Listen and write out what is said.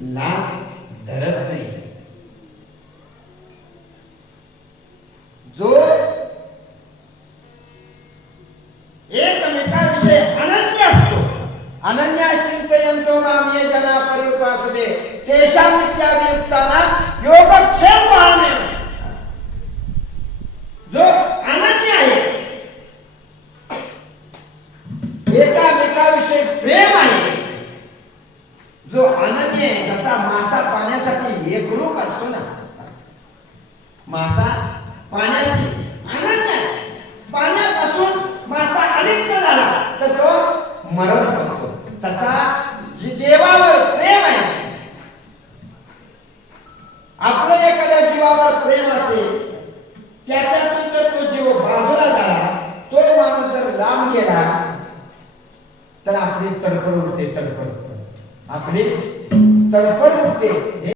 लाज धरत नाही. जो एकमेकाविषयी अनन्य असतो अनन्य चिंतयंतो माम ये जना परिउपासते तेषां नित्याभियुक्तानां जो अनन्य आहे जसा मासा पाण्यासाठी एकरूप असतो ना मासा पाण्याशी अनन्य पाण्यापासून मासा अलिप्त झाला तर तो मरण पावतो तसा जी देवावर प्रेम आहे आपलं एखाद्या जीवावर प्रेम असेल त्याच्यातून जर तो जीव बाजूला झाला तो माणूस जर लांब गेला तर आपली तडफड होते तडफड आपली तडफड उठते